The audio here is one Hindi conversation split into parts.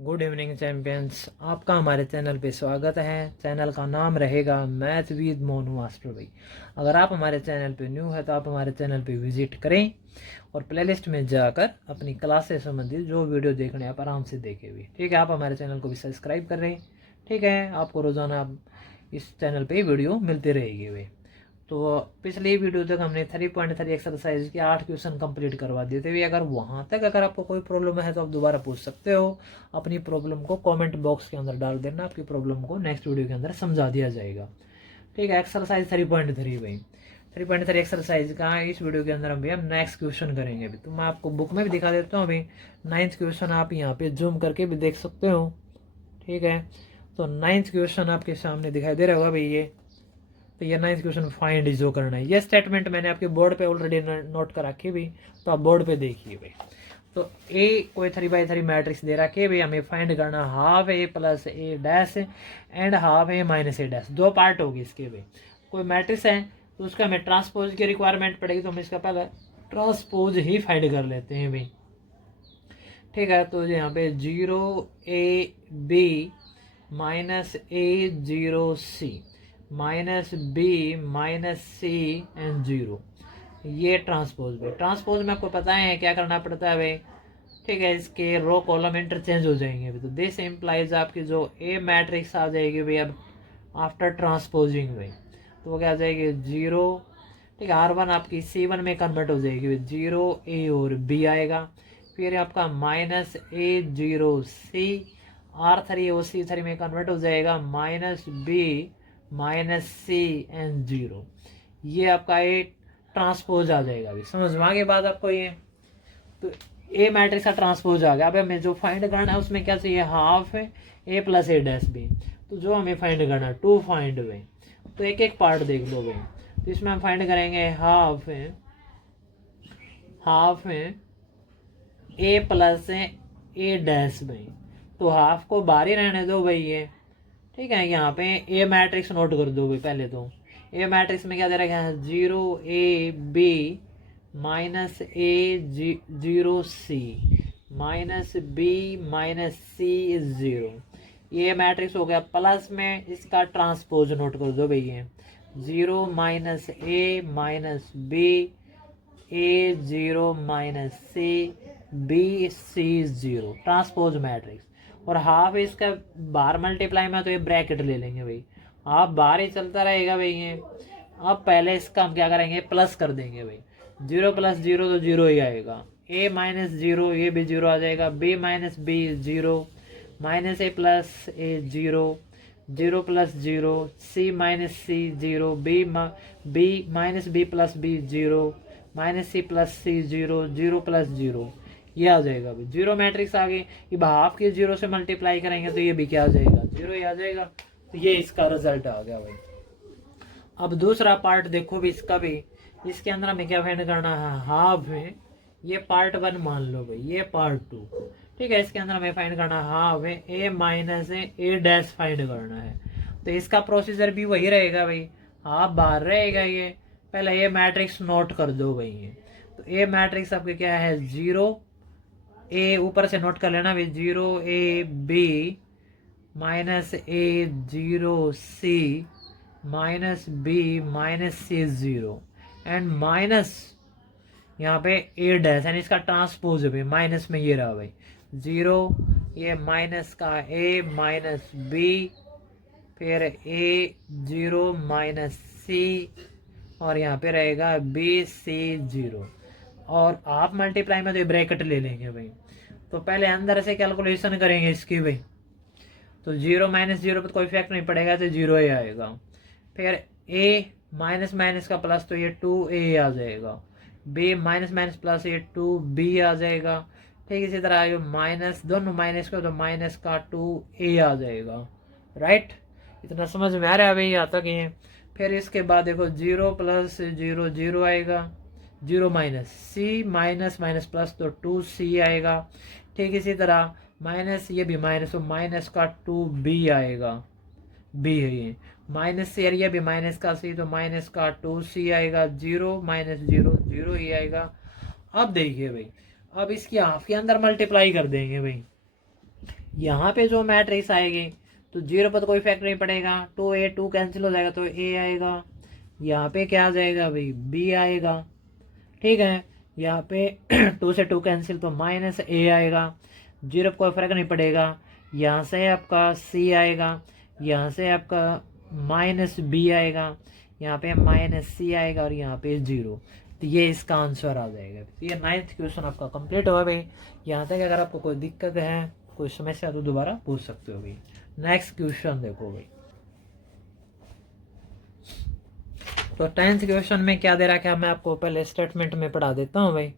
गुड इवनिंग चैंपियंस, आपका हमारे चैनल पे स्वागत है। चैनल का नाम रहेगा मैथ विद मोनू मास्टर भाई। अगर आप हमारे चैनल पे न्यू है तो आप हमारे चैनल पे विजिट करें और प्लेलिस्ट में जाकर अपनी क्लास से संबंधित जो वीडियो देखने आप आराम से देखें भी। ठीक है, आप हमारे चैनल को भी सब्सक्राइब कर रहे हैं। ठीक है, आपको रोज़ाना इस चैनल पर वीडियो मिलती रहेगी भाई। तो पिछली वीडियो तक हमने 3.3 एक्सरसाइज के 8 क्वेश्चन कंप्लीट करवा दिए थे। अगर वहाँ तक अगर आपको कोई प्रॉब्लम है तो आप दोबारा पूछ सकते हो। अपनी प्रॉब्लम को कमेंट बॉक्स के अंदर डाल देना, आपकी प्रॉब्लम को नेक्स्ट वीडियो के अंदर समझा दिया जाएगा। ठीक है, एक्सरसाइज 3.3 भाई। 3.3 एक्सरसाइज का इस वीडियो के अंदर हम नेक्स्ट क्वेश्चन करेंगे अभी। तो मैं आपको बुक में भी दिखा देता हूँ अभी। 9th क्वेश्चन आप यहाँ पे जूम करके भी देख सकते हो। ठीक है, तो 9th क्वेश्चन आपके सामने दिखाई दे रहा होगा भाई। ये तो ये 9th क्वेश्चन फाइंड जो करना है, ये स्टेटमेंट मैंने आपके बोर्ड पे ऑलरेडी नोट कर रखी भी, तो आप बोर्ड पे देखिए भाई। तो ए कोई 3/3 मैट्रिक्स दे रखी है भाई, हमें फाइंड करना half A plus a dash and half A minus A dash. दो पार्ट होगी इसके भाई। कोई मैट्रिक्स है तो उसका हमें ट्रांसपोज की रिक्वायरमेंट पड़ेगी, तो हम इसका पहले ट्रांसपोज ही फाइंड कर लेते हैं भाई। ठीक है, तो यहाँ पे 0ab minus a0c minus B minus C and 0, ये ट्रांसपोज भाई। ट्रांसपोज में आपको पता है क्या करना पड़ता है भाई। ठीक है, इसके रो कॉलम इंटरचेंज हो जाएंगे अभी। तो दिस इम्प्लाइज आपकी जो ए मैट्रिक्स आ जाएगी भाई अब आफ्टर ट्रांसपोजिंग भाई, तो वो क्या आ जाएगी 0। ठीक है, R1 आपकी C1 में कन्वर्ट हो जाएगी भाई, 0 A और B आएगा। फिर आपका माइनस A0C R3 और C3 में कन्वर्ट हो जाएगा minus B minus C and 0। ये आपका ए ट्रांसपोज आ जाएगा अभी। समझ में आगे बात आपको ये। तो ए मैट्रिक्स का ट्रांसपोज आ गया। अब हमें जो फाइंड करना है उसमें क्या चाहिए, हाफ है a plus a dash B. तो जो हमें फाइंड करना है टू फाइंड भाई, तो एक एक पार्ट देख लो भाई। तो इसमें हम फाइंड करेंगे हाफ है ए प्लस ए डैश भाई। तो हाफ को बाहर ही रहने दो भाई ये। ठीक है, यहाँ पे ए मैट्रिक्स नोट कर दो भाई। पहले तो ए मैट्रिक्स में क्या दे रखा है, 0ab minus A0c minus B minus C is 0। ये मैट्रिक्स हो गया। प्लस में इसका ट्रांसपोज नोट कर दो भाई। ये 0 minus a minus b A0 minus c b c 0 transpose matrix. और हाफ इसका बाहर मल्टीप्लाई में तो ये ब्रैकेट ले लेंगे भाई। हाफ बाहर ही चलता रहेगा भाई ये। अब पहले इसका हम क्या करेंगे, प्लस कर देंगे भाई। 0 प्लस 0 तो 0 ही आएगा। ए माइनस 0 ये भी 0 आ जाएगा। B minus b 0 minus a plus a 0 0 plus 0 c minus C 0 b minus b plus b 0 minus c plus c 0 0 plus 0, ये आ जाएगा भाई। 0 मैट्रिक्स आ गई। ये हाफ के 0 से मल्टीप्लाई करेंगे तो ये भी क्या आ जाएगा, 0 ही आ जाएगा। तो ये इसका रिजल्ट आ गया भाई। अब दूसरा पार्ट देखो भी इसका भी। इसके अंदर हमें क्या फाइंड करना है, हाफ है। ये पार्ट 1 मान लो भाई, ये पार्ट 2। ठीक है, इसके अंदर हमें फाइंड करना हाफ है ए माइनस ए डैश फाइंड करना है। तो इसका प्रोसीजर भी वही रहेगा भाई। हाफ बाहर रहेगा ये। पहले ए मैट्रिक्स नोट कर दो भाई ये। तो ए मैट्रिक्स आपके क्या है, 0 ए ऊपर से नोट कर लेना भाई, 0ab minus A0c minus B minus C 0 and minus यहाँ पे ए डैश यानी इसका ट्रांसपोज है भाई। माइनस में ये रहा भाई 0, ये माइनस का ए माइनस बी फिर A0 माइनस सी और यहाँ पे रहेगा BC0 और आप मल्टीप्लाई में तो ये ब्रैकेट ले लेंगे भाई। तो पहले अंदर से कैलकुलेशन करेंगे इसकी भाई। तो 0 माइनस 0 पर कोई इफेक्ट नहीं पड़ेगा, तो 0 ही आएगा। फिर a माइनस माइनस का प्लस, तो ये 2a आ जाएगा। b माइनस माइनस प्लस, ये 2b आ जाएगा। ठीक, इसी तरह ये माइनस दोनों माइनस को तो माइनस का 2a आ जाएगा। राइट, इतना समझ में आ रहा है भाई यहाँ तक ये। फिर इसके बाद देखो 0 प्लस 0 0 आएगा। 0 माइनस सी माइनस माइनस प्लस तो 2c आएगा। ठीक, इसी तरह माइनस ये भी माइनस, तो माइनस का 2b आएगा। b है ये माइनस से, ये भी माइनस का c तो माइनस का 2c आएगा। 0 माइनस 0 0 ही आएगा। अब देखिए भाई, अब इसकी हाफ के अंदर मल्टीप्लाई कर देंगे भाई। यहाँ पे जो मैट्रिक्स आएगी तो 0 पर तो कोई इफेक्ट नहीं पड़ेगा, 2A 2 कैंसिल हो जाएगा तो A आएगा। यहाँ पे क्या आ जाएगा भाई, B आएगा। ठीक है, यहाँ पे 2 से 2 कैंसिल तो -A आएगा, 0 पर कोई फर्क नहीं पड़ेगा। यहाँ से आपका C आएगा, यहाँ से आपका -B आएगा, यहाँ पे -C आएगा और यहाँ पे 0। तो ये इसका आंसर आ जाएगा। तो ये 9th क्वेश्चन आपका कंप्लीट हुआ भाई। यहाँ तक अगर आपको कोई दिक्कत है, कोई समस्या तो दोबारा पूछ सकते हो भाई। नेक्स्ट क्वेश्चन देखो भाई। तो 10th क्वेश्चन में क्या दे रहा है, मैं आपको पहले स्टेटमेंट में पढ़ा देता हूँ भाई।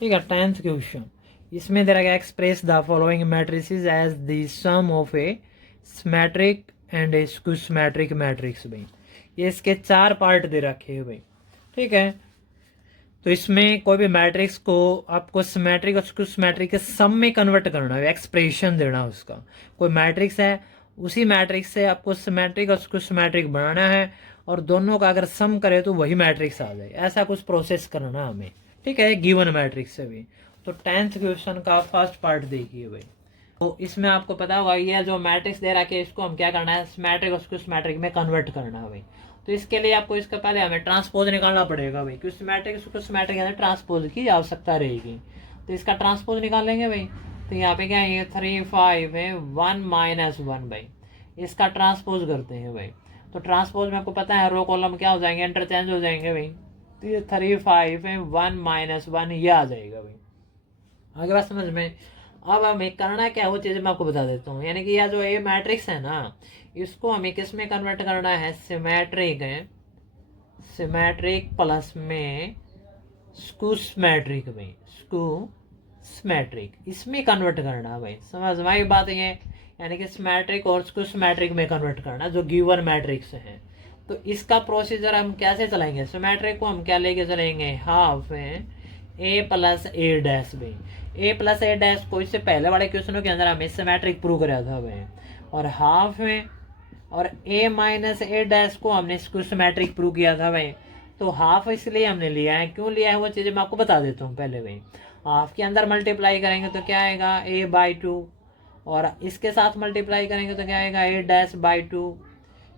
ठीक है, 10th क्वेश्चन इसमें दे रहा है express the following matrices as the sum of a symmetric and a skew symmetric matrix भाई। ये इसके 4 पार्ट दे रखे हैं भाई। ठीक है, तो इसमें कोई भी मैट्रिक्स को आपको सिमेट्रिक और स्क्यू सिमेट्रिक के सम में कन्वर्ट करना है, एक्सप्रेशन देना उसका। कोई मैट्रिक्स है, उसी मैट्रिक्स से आपको सिमेट्रिक और स्क्यू सिमेट्रिक बनाना है और दोनों का अगर सम करे तो वही मैट्रिक्स आ जाए, ऐसा कुछ प्रोसेस करना हमें। ठीक है, गिवन मैट्रिक्स से भी। तो 10th क्वेश्चन का फर्स्ट पार्ट देखिए भाई। तो इसमें आपको पता होगा ये जो मैट्रिक्स दे रखा है इसको हम क्या करना है, सिमेट्रिक और स्क्यू सिमेट्रिक में कन्वर्ट करना है भाई। तो इसके लिए आपको इसका पहले हमें ट्रांसपोज निकालना पड़ेगा भाई, क्योंकि सिमेट्रिक स्क्यू सिमेट्रिक के अंदर ट्रांसपोज की आवश्यकता रहेगी। तो इसका ट्रांसपोज निकालेंगे भाई। तो यहाँ पे क्या है, ये 3 5 है, 1 -1 भाई। इसका ट्रांसपोज करते हैं भाई। तो ट्रांसपोज में आपको पता है रो कॉलम क्या हो जाएंगे, इंटरचेंज हो जाएंगे भाई। तो ये 3 5 है, 1 -1 ये आ जाएगा भाई। आगे बात समझ में। अब हमें करना क्या है वो चीज़ मैं आपको बता देता हूँ। यानी कि यह जो ये मैट्रिक्स है ना, इसको हमें किस में कन्वर्ट करना है, सिमेट्रिक है, सिमेट्रिक प्लस में स्क्यू सिमेट्रिक में, स्क्यू सिमेट्रिक इसमें कन्वर्ट करना है भाई। समझ में आई बात ये, यानी कि सिमेट्रिक और स्क्यू सिमेट्रिक में कन्वर्ट करना जो गिवन मैट्रिक्स है। तो इसका प्रोसीजर हम कैसे चलाएंगे, सिमेट्रिक को हम क्या लेके चलेंगे, हाफ है A + A' भाई। A + A' को इससे पहले वाले क्वेश्चनों के अंदर हमें सिमेट्रिक प्रूव कराया था भाई, और हाफ में और A - A' को हमने स्क्यू सिमेट्रिक प्रूव किया था भाई। तो हाफ इसलिए हमने लिया है, क्यों लिया है वो चीज़ें मैं आपको बता देता हूँ पहले भाई। हाफ के अंदर मल्टीप्लाई करेंगे तो क्या आएगा, A/2, और इसके साथ मल्टीप्लाई करेंगे तो क्या आएगा, A'/2।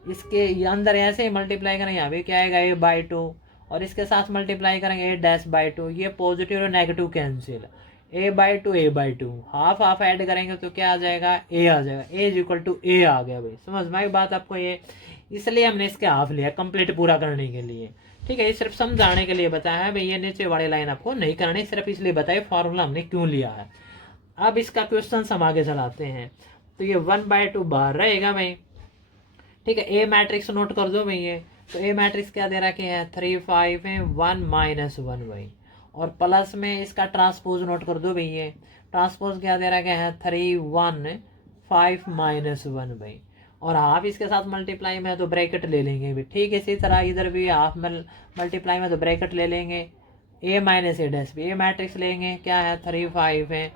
इसके अंदर ऐसे ही मल्टीप्लाई करेंगे, यहाँ भी क्या आएगा, A/2, और इसके साथ मल्टीप्लाई करेंगे A'/2। ये पॉजिटिव और negative cancel, A/2 A/2, half half add करेंगे तो क्या आ जाएगा, A आ जाएगा। A = A आ गया भाई। समझ में आई बात आपको ये, इसलिए हमने इसके हाफ लिया कंप्लीट पूरा करने के लिए। ठीक है, ये सिर्फ समझाने के लिए बताया है भाई, ये नीचे वाली लाइन आपको नहीं करनी, सिर्फ इसलिए बताइए फॉर्मूला हमने क्यों लिया है। अब इसका क्वेश्चन हम आगे चलाते हैं। तो ये 1/2 बाहर रहेगा भाई। ठीक है, ए मैट्रिक्स नोट कर दो भाई ये। तो ए मैट्रिक्स क्या दे रखे हैं, 3 5 है, 1 -1 भाई, और प्लस में इसका ट्रांसपोज नोट कर दो भाई ये। ट्रांसपोज क्या दे रखे हैं, 3 1 5 -1 भाई, और हाफ इसके साथ मल्टीप्लाई में है तो ब्रैकेट ले लेंगे भी। ठीक है, इसी तरह इधर भी हाफ मल्टीप्लाई में तो ब्रैकेट ले लेंगे। A - A' भी ए मैट्रिक्स लेंगे, क्या है, 3 5 है,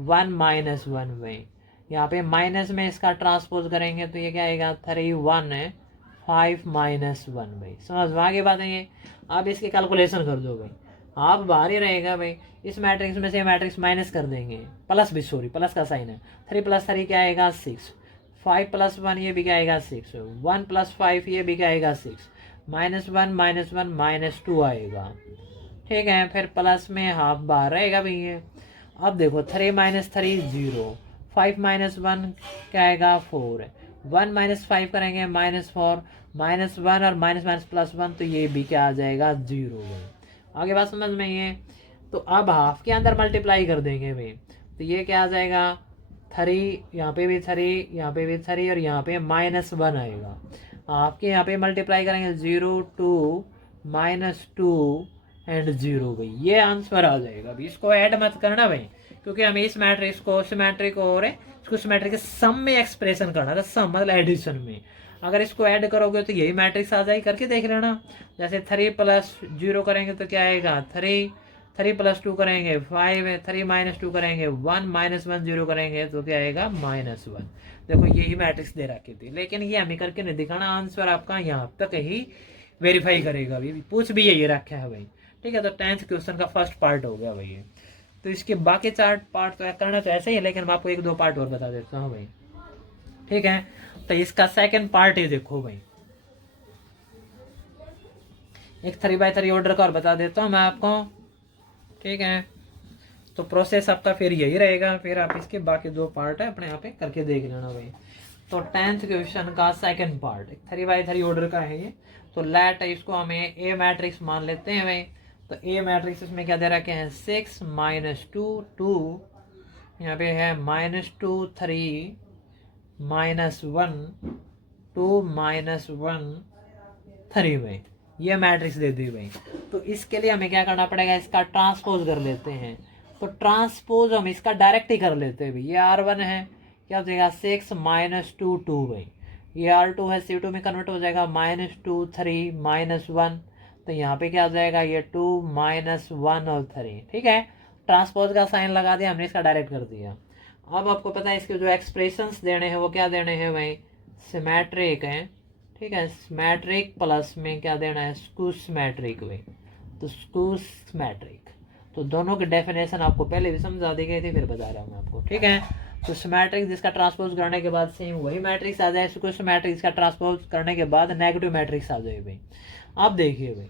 1 -1 भाई। यहाँ पे माइनस में इसका ट्रांसपोज करेंगे तो ये क्या आएगा, 3 1 है, 5 -1 भाई। समझ में आगे बात है ये। आप इसकी कैलकुलेशन कर दो भाई, आप बाहर ही रहेगा भाई। इस मैट्रिक्स में से मैट्रिक्स माइनस कर देंगे, प्लस भी, सॉरी प्लस का साइन है। 3 + 3 क्या आएगा, 6, 5 + 1 ये भी क्या आएगा, 6, 1 + 5 ये भी क्या आएगा, 6, -1 -1 -2 आएगा। ठीक है, फिर प्लस में हाफ बाहर रहेगा भाई ये। अब देखो 3 - 3 0, 5 - 1 क्या आएगा, 4, 1 - 5 करेंगे -4, -1 और +1 तो ये भी क्या आ जाएगा, 0। आगे बात समझ में ये। तो अब हाफ के अंदर मल्टीप्लाई कर देंगे भाई, तो ये क्या आ जाएगा, 3, यहाँ पे भी 3, यहाँ पे भी 3 और यहाँ पे -1 आएगा। हाफ के यहाँ पे मल्टीप्लाई करेंगे, 0 2 -2 एंड 0 भाई, ये आंसर आ जाएगा भाई। इसको ऐड मत करना भाई, क्योंकि हमें इस मैट्रिक्स को सिमेट्रिक और इसको सिमेट्रिक के सम में एक्सप्रेशन करना था, सम मतलब एडिशन में। अगर इसको ऐड करोगे तो यही मैट्रिक्स आ जाएगी, करके देख लेना। जैसे 3 + 0 करेंगे तो क्या आएगा, 3 + 2 करेंगे 5 है, 3 - 2 करेंगे 1 -1 0 करेंगे तो क्या आएगा, -1। देखो यही मैट्रिक्स दे रखी थी, लेकिन ये हमें करके नहीं दिखाना, आंसर आपका यहाँ तक ही वेरीफाई करेगा। अभी पूछ भी यही रखा है भाई। ठीक है, तो 10th क्वेश्चन का फर्स्ट पार्ट हो गया भाई। तो इसके बाकी 4 पार्ट तो करना तो ऐसे ही है, लेकिन मैं आपको 1-2 पार्ट और बता देता हूँ भाई। ठीक है, तो इसका सेकंड पार्ट ही देखो भाई, एक 3x3 ऑर्डर का और बता देता हूँ मैं आपको। ठीक है, तो प्रोसेस आपका फिर यही रहेगा, फिर आप इसके बाकी 2 पार्ट है अपने यहाँ पे करके देख लेना भाई। तो 10th क्वेश्चन का सेकंड पार्ट 3x3 ऑर्डर का है ये। तो लेट इसको हमें ए मैट्रिक्स मान लेते हैं भाई। तो ए मैट्रिक्स इसमें क्या दे रखे हैं, 6 -2 2, यहाँ पे है -2 3 -1 2 -1 3 भाई, ये मैट्रिक्स दे दी भाई। तो इसके लिए हमें क्या करना पड़ेगा, इसका ट्रांसपोज कर लेते हैं। तो ट्रांसपोज हम इसका डायरेक्ट ही कर लेते हैं भाई। ये R1 है, क्या हो जाएगा 6 -2 2 भाई। ये R2 है, C2 में कन्वर्ट हो जाएगा -2 3 -1। तो यहाँ पे क्या हो जाएगा, ये 2 -1 और 3। ठीक है, ट्रांसपोज का साइन लगा दिया हमने, इसका डायरेक्ट कर दिया। अब आपको पता है इसके जो एक्सप्रेशंस देने हैं वो क्या देने हैं भाई, सिमेट्रिक है। ठीक है, सिमेट्रिक प्लस में क्या देना है, स्क्यू सिमेट्रिक भाई। तो स्क्यू सिमेट्रिक, तो दोनों की डेफिनेशन आपको पहले भी समझा दी गई थी, फिर बता रहा हूँ आपको। ठीक है, तो सिमेट्रिक जिसका ट्रांसपोज करने के बाद सेम वही मैट्रिक्स आ जाए, स्क्यू सिमेट्रिक जिसका ट्रांसपोज करने के बाद नेगेटिव मैट्रिक्स आ जाए भाई। आप देखिए भाई,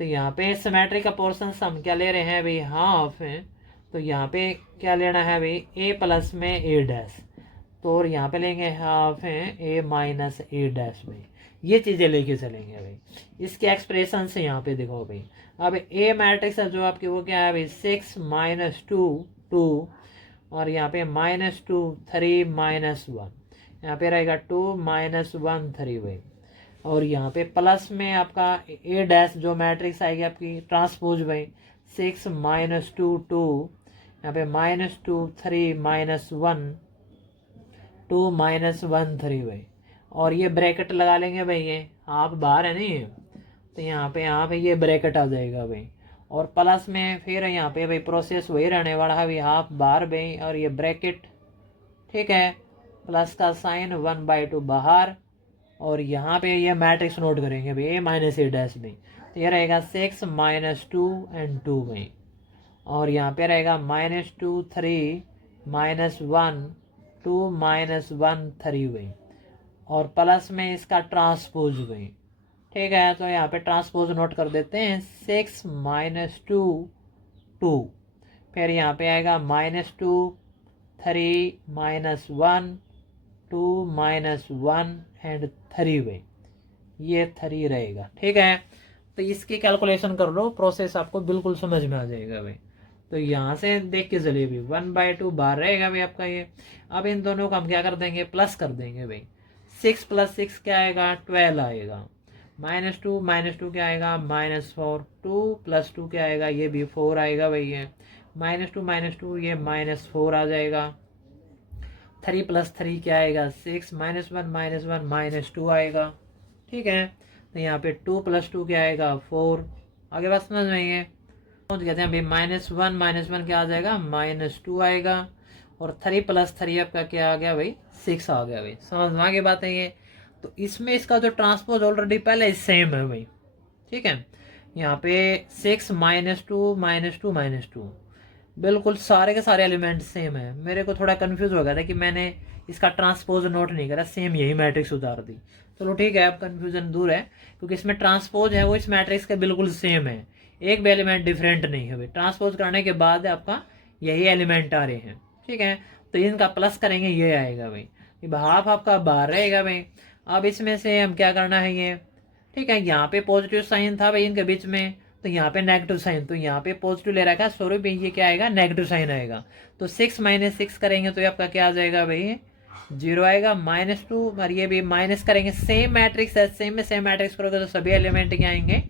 तो यहाँ पे सिमेट्रिक का पोर्शन हम क्या ले रहे हैं भाई, हाफ है। तो यहाँ पे क्या लेना है भाई, ए प्लस में ए डैश। तो और यहाँ पे लेंगे हाफ है ए माइनस ए डैश भाई। ये चीज़ें लेके चलेंगे भाई। इसके एक्सप्रेशन से यहाँ पे देखो भाई, अब ए मैट्रिक्स है जो आपकी वो क्या है भाई, 6 -2 2, और यहाँ पे -2 3 -1, यहाँ पे रहेगा 2 -1 3 भाई। और यहाँ पे प्लस में आपका ए डैश जो मैट्रिक्स आएगी आपकी ट्रांसपोज भाई, 6 -2 2, यहाँ पे -2 3 -1 2 -1 3 भाई। और ये ब्रैकेट लगा लेंगे भाई, ये हाफ बाहर है नहीं, तो यहाँ पे ये ब्रैकेट आ जाएगा भाई। और प्लस में फिर यहाँ पे भाई प्रोसेस वही रहने वाला है भाई, हाफ बाहर भाई और ये ब्रैकेट। ठीक है, प्लस का साइन 1/2 बाहर, और यहाँ पे ये मैट्रिक्स नोट करेंगे भाई, ए माइनस ए डैश में। तो ये रहेगा 6 -2 and 2 में, और यहाँ पे रहेगा -2 3 -1 2 -1 3 में, और प्लस में इसका ट्रांसपोज भाई। ठीक है, तो यहाँ पे ट्रांसपोज नोट कर देते हैं, 6 -2 2, फिर यहाँ पे आएगा -2 3 -1 2 -1 and 3 भाई, ये 3 रहेगा। ठीक है, तो इसकी कैलकुलेशन कर लो, प्रोसेस आपको बिल्कुल समझ में आ जाएगा भाई। तो यहाँ से देख के चलिए भाई, 1/2 बाहर रहेगा भाई आपका ये। अब इन दोनों को हम क्या कर देंगे, प्लस कर देंगे भाई। 6 + 6 क्या आएगा, 12 आएगा। -2 क्या आएगा, -4 2 + 2 क्या आएगा, ये भी 4 आएगा भाई। ये -2 ये -4 आ जाएगा। 3 + 3 क्या आएगा, 6 -1 -2 आएगा। ठीक है, तो यहाँ पे 2 + 2 क्या आएगा, 4। आगे बात समझ में आई है, कहते हैं भाई -1 क्या आ जाएगा, -2 आएगा। और 3 + 3 आपका क्या आ गया भाई, 6 आ गया भाई। समझ में आगे बात है ये। तो इसमें इसका जो ट्रांसपोज ऑलरेडी पहले सेम है भाई। ठीक है, यहाँ पे 6 -2 -2 बिल्कुल सारे के सारे एलिमेंट सेम है। मेरे को थोड़ा कंफ्यूज हो गया था कि मैंने इसका ट्रांसपोज नोट नहीं करा, सेम यही मैट्रिक्स उतार दी। चलो ठीक है, अब कंफ्यूजन दूर है, क्योंकि इसमें ट्रांसपोज है वो इस मैट्रिक्स के बिल्कुल सेम है, एक भी एलिमेंट डिफरेंट नहीं है भाई। ट्रांसपोज करने के बाद आपका यही एलिमेंट आ रहे हैं। ठीक है, तो इनका प्लस करेंगे, ये आएगा भाई। हाफ आपका बाहर रहेगा भाई। अब इसमें से हम क्या करना है ये, ठीक है, यहाँ पे पॉजिटिव साइन था भाई इनके बीच में, तो यहाँ पे नेगेटिव साइन, तो यहाँ पे पॉजिटिव ले रखा है, सॉरी भाई ये क्या आएगा, नेगेटिव साइन आएगा। तो 6 - 6 करेंगे तो ये आपका क्या आ जाएगा भाई, 0 आएगा। -2 और ये भी माइनस करेंगे, सेम मैट्रिक्स है, सेम में सेम मैट्रिक्स करोगे तो सभी एलिमेंट क्या आएंगे,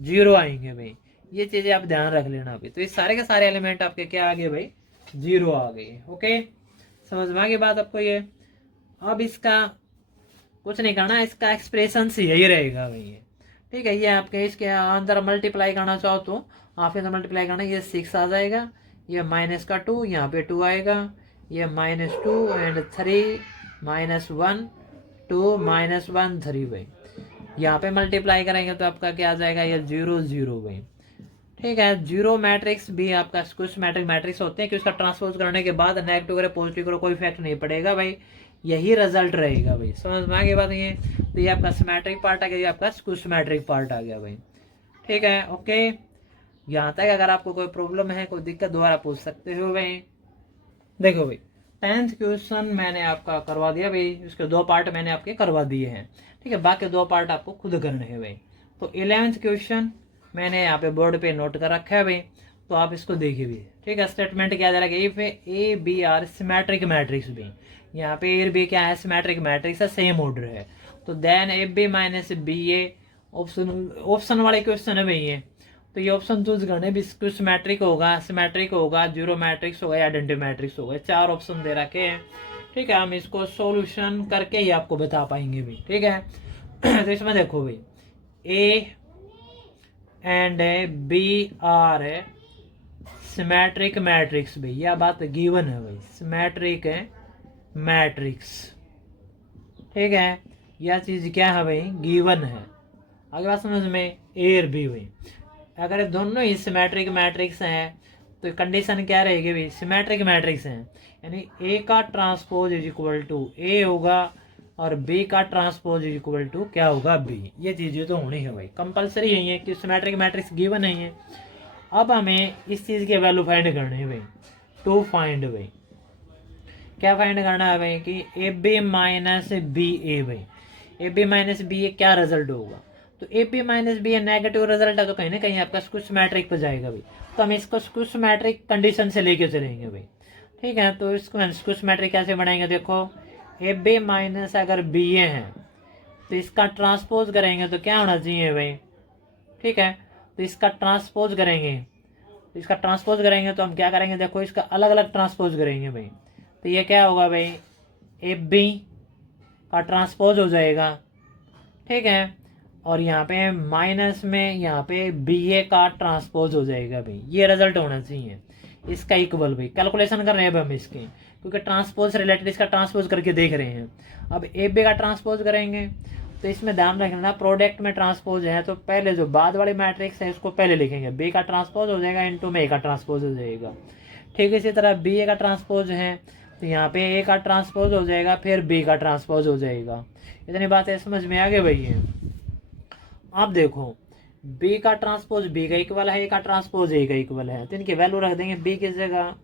0 आएंगे भाई। ये चीजें आप ध्यान रख लेना अभी। तो ये सारे के सारे एलिमेंट आपके क्या आ गए भाई, 0 आ गए। ओके, समझ में आ गई बात आपको ये। अब इसका कुछ नहीं करना, इसका एक्सप्रेशन यही रहेगा भाई ये। ठीक है, ये आपके इसके अंदर मल्टीप्लाई करना चाहो तो हाफ अंदर मल्टीप्लाई करना, ये 6 आ जाएगा, ये -2 यहाँ पे 2 आएगा, ये -2 and 3 -1 2 -1 3 भाई। यहाँ पे मल्टीप्लाई करेंगे तो आपका क्या आ जाएगा, ये 0 0 भाई। ठीक है। जीरो मैट्रिक्स भी आपका स्क्यू सिमेट्रिक मैट्रिक्स होते हैं कि उसका ट्रांसपोज करने के बाद नेगेटिव करे पॉजिटिव करे कोई इफेक्ट नहीं पड़ेगा भाई, यही रिजल्ट रहेगा भाई। समझ में आ गई बात ये? तो ये आपका सिमेट्रिक पार्ट आ गया, ये आपका स्क्यू सिमेट्रिक पार्ट आ गया भाई। ठीक है, ओके। यहाँ तक अगर आपको कोई प्रॉब्लम है, कोई दिक्कत, दोबारा पूछ सकते हो भाई। देखो भाई 10th क्वेश्चन मैंने आपका करवा दिया भाई, उसके 2 पार्ट मैंने आपके करवा दिए हैं। ठीक है, बाकी 2 पार्ट आपको खुद करने हैं भाई। तो 11th क्वेश्चन मैंने यहाँ पे बोर्ड पे नोट कर रखा है भाई, तो आप इसको देखिए भी। ठीक है, स्टेटमेंट क्या दे रहा है? If A B are symmetric matrix भी, यहाँ पे ए बी क्या है? सिमेट्रिक मैट्रिक्स है, सेम ऑर्डर है। तो then A B minus B A, option वाले क्वेश्चन है भाई ये। तो ये ऑप्शन चूज करने भी, सिमेट्रिक होगा, सिमेट्रिक होगा, जीरो मैट्रिक्स होगा या आइडेंटिटी मैट्रिक्स होगा, 4 ऑप्शन दे रखे हैं। ठीक है, हम इसको सॉल्यूशन करके ही आपको बता पाएंगे भी। ठीक है तो इसमें देखो भाई A and B are symmetric matrix भाई, यह बात गिवन है भाई, सिमेट्रिक है मैट्रिक्स। ठीक है, यह चीज क्या है भाई? गिवन है। आगे बात समझ में? ए और बी भाई, अगर ये दोनों ही सिमेट्रिक मैट्रिक्स हैं तो कंडीशन क्या रहेगी भाई? सिमेट्रिक मैट्रिक्स हैं, यानी ए का ट्रांसपोज इज इक्वल टू ए होगा और बी का ट्रांसपोज इज इक्वल टू क्या होगा? बी। ये चीजें तो होनी है भाई, कंपलसरी है ये कि सिमेट्रिक मैट्रिक्स गिवन नहीं है। अब हमें इस चीज के वैल्यू फाइंड करने हैं भाई, टू फाइंड भाई। क्या फाइंड करना है भाई? कि A B minus B A भाई, A B minus B A क्या रिजल्ट होगा? तो A B minus B A negative result है, तो कहीं ना कहीं आपका स्क्यू सिमेट्रिक पे जाएगा भाई। तो हम इसको स्क्यू सिमेट्रिक कंडीशन से लेके चलेंगे भाई। ठीक है, तो इसको स्क्यू सिमेट्रिक कैसे बनाएंगे? देखो ए बी माइनस अगर बी ए है तो इसका ट्रांसपोज करेंगे तो क्या होना चाहिए भाई? ठीक है, तो इसका ट्रांसपोज करेंगे, तो इसका ट्रांसपोज करेंगे तो हम क्या करेंगे? देखो इसका अलग अलग ट्रांसपोज करेंगे भाई। तो ये क्या होगा भाई? ए बी का ट्रांसपोज हो जाएगा। ठीक है, और यहाँ पे माइनस में यहाँ पे बी ए का ट्रांसपोज हो जाएगा भाई। ये रिजल्ट होना चाहिए इसका इक्वल भाई। कैलकुलेशन कर रहे हैं हम इसके, क्योंकि ट्रांसपोज रिलेटेड इसका ट्रांसपोज करके देख रहे हैं। अब ए बी का ट्रांसपोज करेंगे तो इसमें ध्यान रखना, प्रोडक्ट में ट्रांसपोज है तो पहले जो बाद वाली मैट्रिक्स है इसको पहले लिखेंगे, बी का ट्रांसपोज हो जाएगा इनटू में ए का ट्रांसपोज हो जाएगा। ठीक है, इसी तरह बी ए का ट्रांसपोज है तो यहाँ पे ए का ट्रांसपोज हो जाएगा, फिर बी का ट्रांसपोज हो जाएगा। इतनी बातें समझ में आ गई भाई है? अब देखो बी का ट्रांसपोज बी का इक्वल है, ए का ट्रांसपोज ए का इक्वल है, तो इनकी वैल्यू रख देंगे। बी की जगह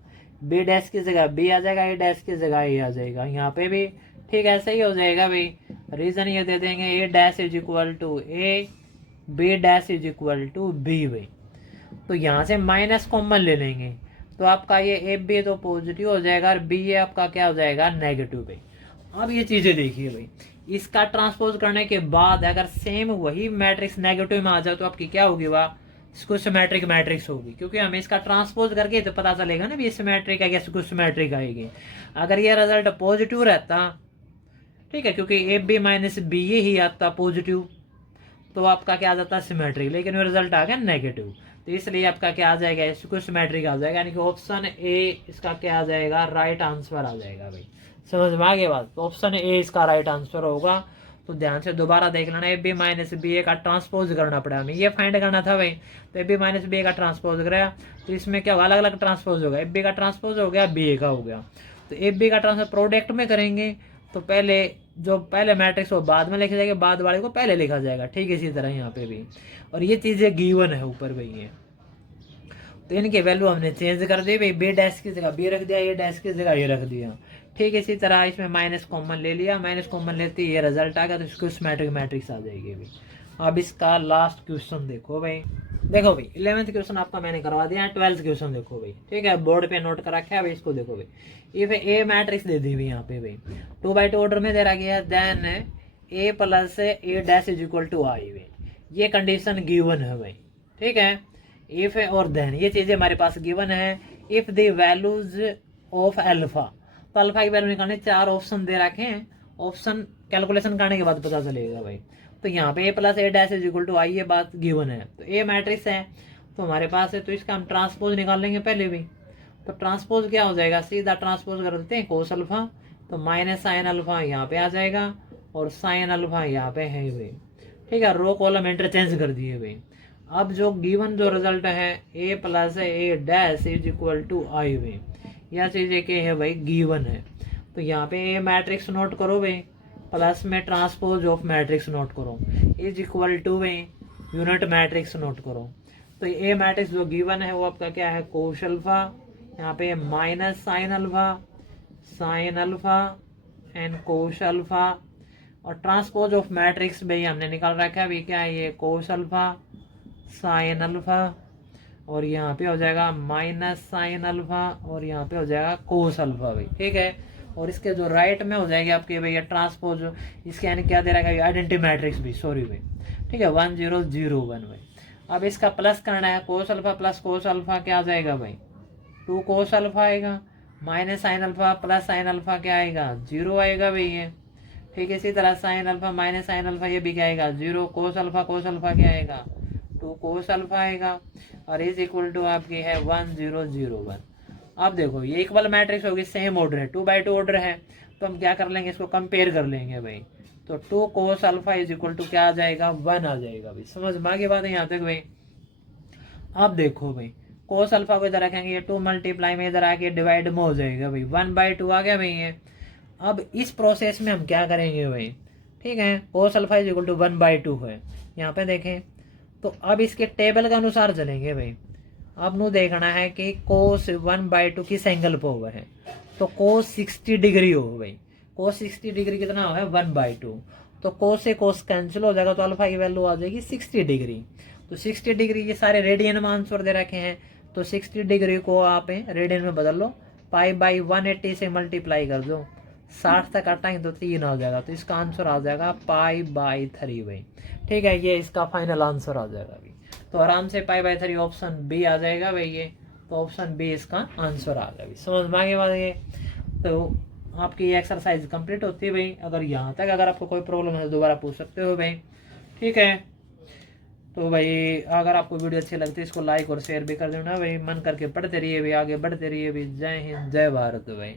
बी डैश की जगह बी आ जाएगा, ए डैश की जगह ए आ जाएगा। यहाँ पे भी ठीक ऐसे ही हो जाएगा भाई। रीजन ये दे देंगे a dash is equal to a, b dash is equal to b भाई। तो यहाँ से माइनस कॉमन ले लेंगे तो आपका ये ए बी तो पॉजिटिव हो जाएगा और बी ए आपका क्या हो जाएगा? नेगेटिव भाई। अब ये चीजें देखिए भाई, इसका ट्रांसपोज करने के बाद अगर सेम वही मैट्रिक्स नेगेटिव में आ जाए तो आपकी क्या होगी? वह स्क्यू सिमेट्रिक मैट्रिक्स होगी, क्योंकि हमें इसका ट्रांसपोज करके तो पता चलेगा ना भी ये सिमेट्रिक है या स्क्यू सिमेट्रिक आएगी। अगर ये रिजल्ट पॉजिटिव रहता, ठीक है, क्योंकि ए बी माइनस बी ए ही आता पॉजिटिव, तो आपका क्या आ जाता? सिमेट्रिक। लेकिन वो रिजल्ट आ गया नेगेटिव, तो इसलिए आपका क्या आ जाएगा? स्क्यू सिमेट्रिक आ जाएगा, यानी कि ऑप्शन ए इसका क्या आ जाएगा? राइट आंसर आ जाएगा भाई। समझ में आ गई बात? तो ऑप्शन ए इसका राइट आंसर होगा। तो ध्यान से दोबारा देख लेना, ए बी माइनस बी ए का ट्रांसपोज करना पड़ा हमें, ये फाइंड करना था भाई। तो ए बी माइनस बी ए का ट्रांसपोज कराया तो इसमें क्या होगा? अलग अलग ट्रांसपोज होगा, ए बी का ट्रांसपोज हो गया, बी ए का हो गया। तो ए बी का ट्रांसपोज प्रोडक्ट में करेंगे तो पहले जो पहले मैट्रिक्स वो बाद में लिखा जाएगा, बाद वाले को पहले लिखा जाएगा। ठीक है, इसी तरह यहाँ पे भी, और ये चीजें गिवन है ऊपर भाई ये। तो इनके वैल्यू हमने चेंज कर दी भाई, बी डैश की जगह बी रख दिया, ए डैश की जगह ए रख दिया। ठीक है, इसी तरह इसमें माइनस कॉमन ले लिया, माइनस कॉमन लेते ये रिजल्ट आ गया तो इसको सिमेट्रिक मैट्रिक्स आ जाएगी भाई। अब इसका लास्ट क्वेश्चन देखो भाई। देखो भाई 11th क्वेश्चन आपका मैंने करवा दिया, 12th क्वेश्चन देखो भाई। ठीक है, बोर्ड पे नोट कर रखा है भाई, इसको देखो भाई। इफ ए मैट्रिक्स दे दी हुई यहाँ पे भाई, 2x2 ऑर्डर में दे रखा गया, then a plus a dash is equal to I भाई। ये कंडीशन गिवन है भाई। ठीक है, इफ और देन ये चीजें हमारे पास गिवन है। If the values of alpha, तो अल्फा की वैल्यू निकालने 4 ऑप्शन दे रखे हैं, ऑप्शन कैलकुलेशन करने के बाद पता चलेगा भाई। तो यहाँ पे a plus a dash is equal to I, ये बात गिवन है। तो ए मैट्रिक्स है तो हमारे पास है, तो इसका हम ट्रांसपोज निकाल लेंगे पहले भी। तो ट्रांसपोज क्या हो जाएगा? सीधा ट्रांसपोज कर देते हैं कोस अल्फा, तो माइनस साइन अल्फा यहाँ पे आ जाएगा और साइन अल्फा यहाँ पे है भाई। ठीक है, रो कॉलम इंटरचेंज कर दिए भाई। अब जो गिवन जो रिजल्ट है a plus a dash is equal to I भाई, यह चीज़ एक है भाई गिवन है। तो यहाँ पे ए मैट्रिक्स नोट करो भाई, प्लस में ट्रांसपोज ऑफ मैट्रिक्स नोट करो, इज इक्वल टू भाई यूनिट मैट्रिक्स नोट करो। तो ए मैट्रिक्स जो गिवन है वो आपका क्या है कोस अल्फा, यहाँ पे minus sine alpha and cos alpha, और ट्रांसपोज ऑफ मैट्रिक्स भाई हमने निकाल रखा है अभी क्या है ये कोस अल्फा साइन अल्फा, और यहाँ पे हो जाएगा माइनस साइन अल्फा, और यहाँ पे हो जाएगा कोस अल्फा भाई, ठीक है। और इसके जो राइट में हो जाएगी आपके भैया ट्रांसपोज, इसके यानी क्या दे रहा है आइडेंटिटी मैट्रिक्स भी, सॉरी भाई, ठीक है 1 0 0 1 भाई। अब इसका प्लस करना है, cos alpha plus cos alpha क्या आ जाएगा भाई 2 कोस अल्फा आएगा, minus sine alpha plus sine alpha क्या आएगा 0 आएगा भाई ये, ठीक है। इसी तरह sine alpha minus sine alpha ये भी क्या आएगा 0, कोस अल्फा क्या आएगा 2 कोस अल्फा आएगा, और इज इक्वल टू आपकी है 1 0 0 1। अब देखो ये इक्वल मैट्रिक्स होगी, सेम ऑर्डर है, 2 बाई 2 ऑर्डर है, तो हम क्या कर लेंगे इसको कंपेयर कर लेंगे भाई। तो 2 cos alpha is equal to क्या आ जाएगा 1 आ जाएगा भाई, समझ में आगे बात है यहाँ तक भाई। अब देखो भाई कोस अल्फा को इधर रखेंगे, ये 2 मल्टीप्लाई में इधर आके डिवाइड में हो जाएगा भाई, 1 बाई 2 आ गया भाई ये। अब इस प्रोसेस में हम क्या करेंगे भाई, ठीक है, cos alpha is equal to 1 by 2 है, यहाँ पे देखें तो अब इसके टेबल के अनुसार चलेंगे भाई। अब नु देखना है कि कोस 1 बाई 2 किस एंगल पर हुआ है, तो कोस 60 डिग्री हो भाई, कोस 60 डिग्री कितना है 1 बाई 2, तो कोस से कोस कैंसिल हो जाएगा, तो अल्फा की वैल्यू आ जाएगी 60 डिग्री। तो 60 डिग्री ये सारे रेडियन में आंसर दे रखे हैं, तो 60 डिग्री को आप रेडियन में बदल लो, पाई बाई 180 से मल्टीप्लाई कर दो, 60 तक हटाएंगे तो 3 आ जाएगा, तो इसका आंसर आ जाएगा पाई बाई 3 भाई, ठीक है। ये इसका फाइनल आंसर आ जाएगा भाई, तो आराम से पाई बाई 3 ऑप्शन बी आ जाएगा भाई ये, तो ऑप्शन बी इसका आंसर आ गया भाई, समझ में आगे बात ये। तो आपकी ये एक्सरसाइज कंप्लीट होती है भाई। अगर यहाँ तक अगर आपको कोई प्रॉब्लम है तो दोबारा पूछ सकते हो भाई, ठीक है। तो भाई अगर आपको वीडियो अच्छी लगती है इसको लाइक और शेयर भी कर देना भाई, मन करके पढ़ते रहिए भाई, आगे बढ़ते रहिए भाई। जय हिंद जय भारत भाई।